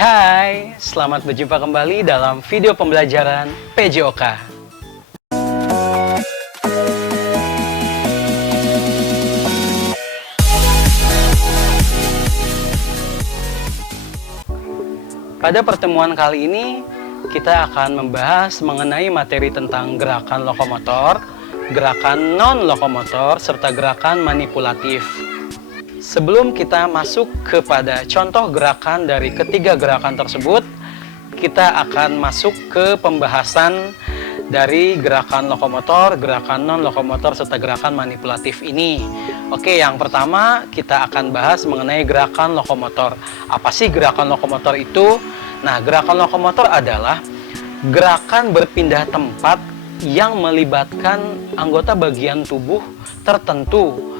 Hai, selamat berjumpa kembali dalam video pembelajaran PJOK. Pada pertemuan kali ini, kita akan membahas mengenai materi tentang gerakan lokomotor, gerakan non-lokomotor, serta gerakan manipulatif. Sebelum kita masuk kepada contoh gerakan dari ketiga gerakan tersebut, kita akan masuk ke pembahasan dari gerakan lokomotor, gerakan non-lokomotor, serta gerakan manipulatif ini. Oke, yang pertama kita akan bahas mengenai gerakan lokomotor. Apa sih gerakan lokomotor itu? Nah, gerakan lokomotor adalah gerakan berpindah tempat yang melibatkan anggota bagian tubuh tertentu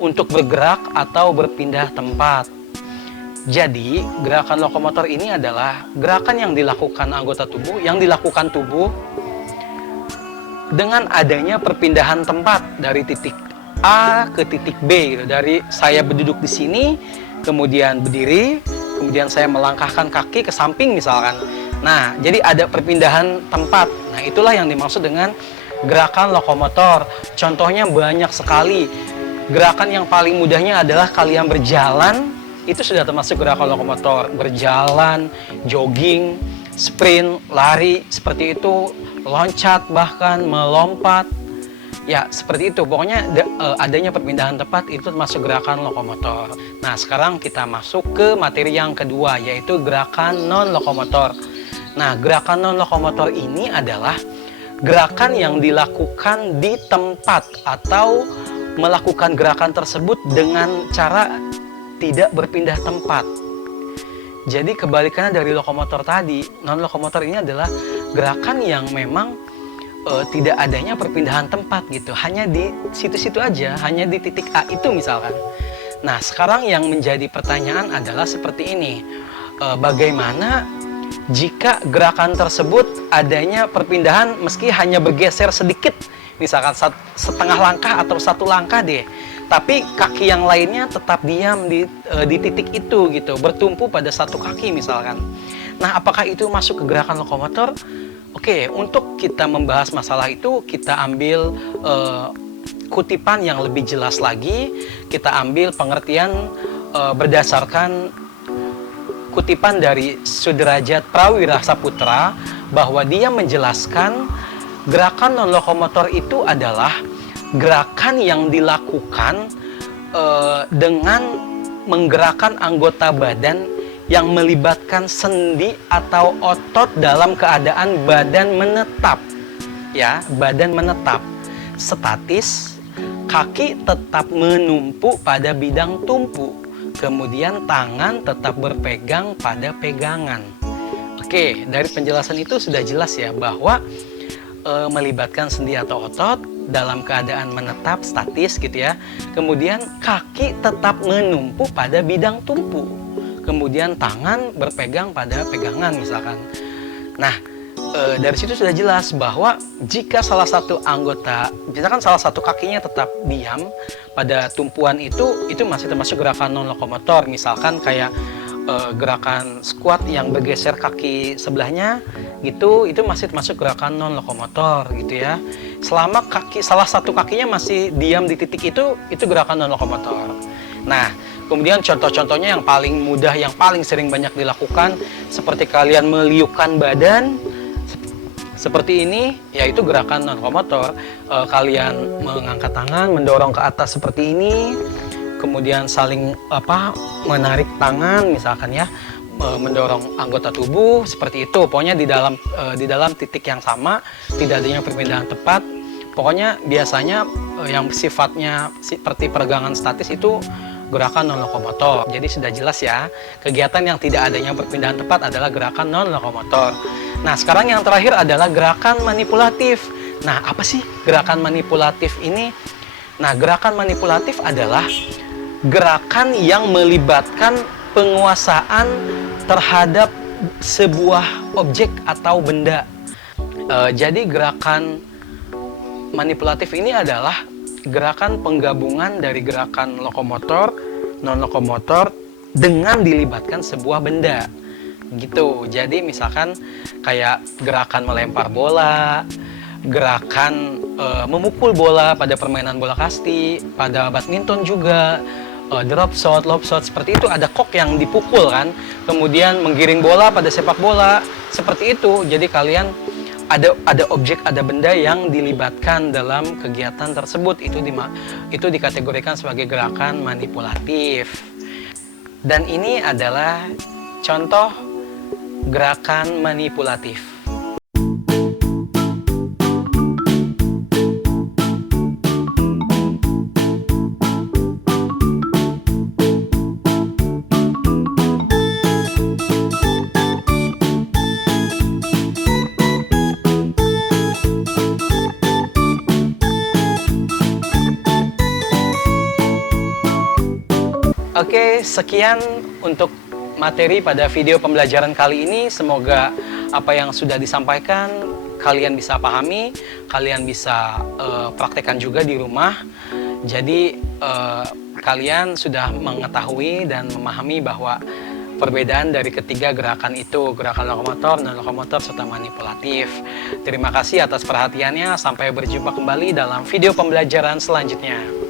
untuk bergerak atau berpindah tempat. Jadi, gerakan lokomotor ini adalah gerakan yang dilakukan anggota tubuh, yang dilakukan tubuh dengan adanya perpindahan tempat dari titik A ke titik B. Gitu. Dari saya berduduk di sini, kemudian berdiri, kemudian saya melangkahkan kaki ke samping misalkan. Nah, jadi ada perpindahan tempat. Nah, itulah yang dimaksud dengan gerakan lokomotor. Contohnya banyak sekali. Gerakan yang paling mudahnya adalah kalian berjalan, itu sudah termasuk gerakan lokomotor. Berjalan, jogging, sprint, lari, seperti itu, loncat, bahkan melompat. Ya, seperti itu. Pokoknya adanya perpindahan tempat itu termasuk gerakan lokomotor. Nah, sekarang kita masuk ke materi yang kedua, yaitu gerakan non-lokomotor. Nah, gerakan non-lokomotor ini adalah gerakan yang dilakukan di tempat atau melakukan gerakan tersebut dengan cara tidak berpindah tempat. Jadi kebalikannya dari lokomotor tadi, non-lokomotor ini adalah gerakan yang memang tidak adanya perpindahan tempat gitu, hanya di situ-situ aja, hanya di titik A itu misalkan. Nah, sekarang yang menjadi pertanyaan adalah seperti ini, bagaimana jika gerakan tersebut adanya perpindahan meski hanya bergeser sedikit, misalkan setengah langkah atau satu langkah deh, tapi kaki yang lainnya tetap diam di titik itu gitu, bertumpu pada satu kaki misalkan. Nah, apakah itu masuk ke gerakan lokomotor? Oke, untuk kita membahas masalah itu, kita ambil kutipan yang lebih jelas lagi. Kita ambil pengertian berdasarkan kutipan dari Sudrajat Prawira Saputra, bahwa dia menjelaskan gerakan non-lokomotor itu adalah gerakan yang dilakukan dengan menggerakkan anggota badan yang melibatkan sendi atau otot dalam keadaan badan menetap. Ya, badan menetap, statis, kaki tetap menumpu pada bidang tumpu, kemudian tangan tetap berpegang pada pegangan. Oke, dari penjelasan itu sudah jelas ya bahwa melibatkan sendi atau otot dalam keadaan menetap, statis gitu ya. Kemudian kaki tetap menumpu pada bidang tumpu, kemudian tangan berpegang pada pegangan misalkan. Nah, dari situ sudah jelas bahwa jika salah satu anggota, misalkan salah satu kakinya tetap diam pada tumpuan itu masih termasuk gerakan non lokomotor. Misalkan kayak gerakan squat yang bergeser kaki sebelahnya gitu, itu masih termasuk gerakan non lokomotor gitu ya. Selama salah satu kakinya masih diam di titik itu gerakan non lokomotor. Nah, kemudian contoh-contohnya yang paling mudah, yang paling sering banyak dilakukan, seperti kalian meliupkan badan seperti ini, yaitu gerakan non lokomotor. Kalian mengangkat tangan, mendorong ke atas seperti ini, kemudian saling menarik tangan misalkan ya, mendorong anggota tubuh seperti itu. Pokoknya di dalam titik yang sama, tidak adanya perpindahan tempat. Pokoknya biasanya yang sifatnya seperti peregangan statis itu gerakan non lokomotor. Jadi sudah jelas ya, kegiatan yang tidak adanya perpindahan tempat adalah gerakan non lokomotor. Nah, sekarang yang terakhir adalah gerakan manipulatif. Nah, apa sih gerakan manipulatif ini? Nah, gerakan manipulatif adalah gerakan yang melibatkan penguasaan terhadap sebuah objek atau benda. Jadi gerakan manipulatif ini adalah gerakan penggabungan dari gerakan lokomotor, non-lokomotor dengan dilibatkan sebuah benda. gitu. Jadi misalkan kayak gerakan melempar bola, gerakan memukul bola pada permainan bola kasti, pada badminton juga, drop shot, lob shot, seperti itu ada kok yang dipukul kan, kemudian menggiring bola pada sepak bola, seperti itu. Jadi kalian ada objek, ada benda yang dilibatkan dalam kegiatan tersebut, itu dikategorikan sebagai gerakan manipulatif. Dan ini adalah contoh gerakan manipulatif. Oke, sekian untuk materi pada video pembelajaran kali ini. Semoga apa yang sudah disampaikan kalian bisa pahami, kalian bisa praktekkan juga di rumah. Jadi kalian sudah mengetahui dan memahami bahwa perbedaan dari ketiga gerakan itu, gerakan lokomotor, non-lokomotor, serta manipulatif. Terima kasih atas perhatiannya. Sampai berjumpa kembali dalam video pembelajaran selanjutnya.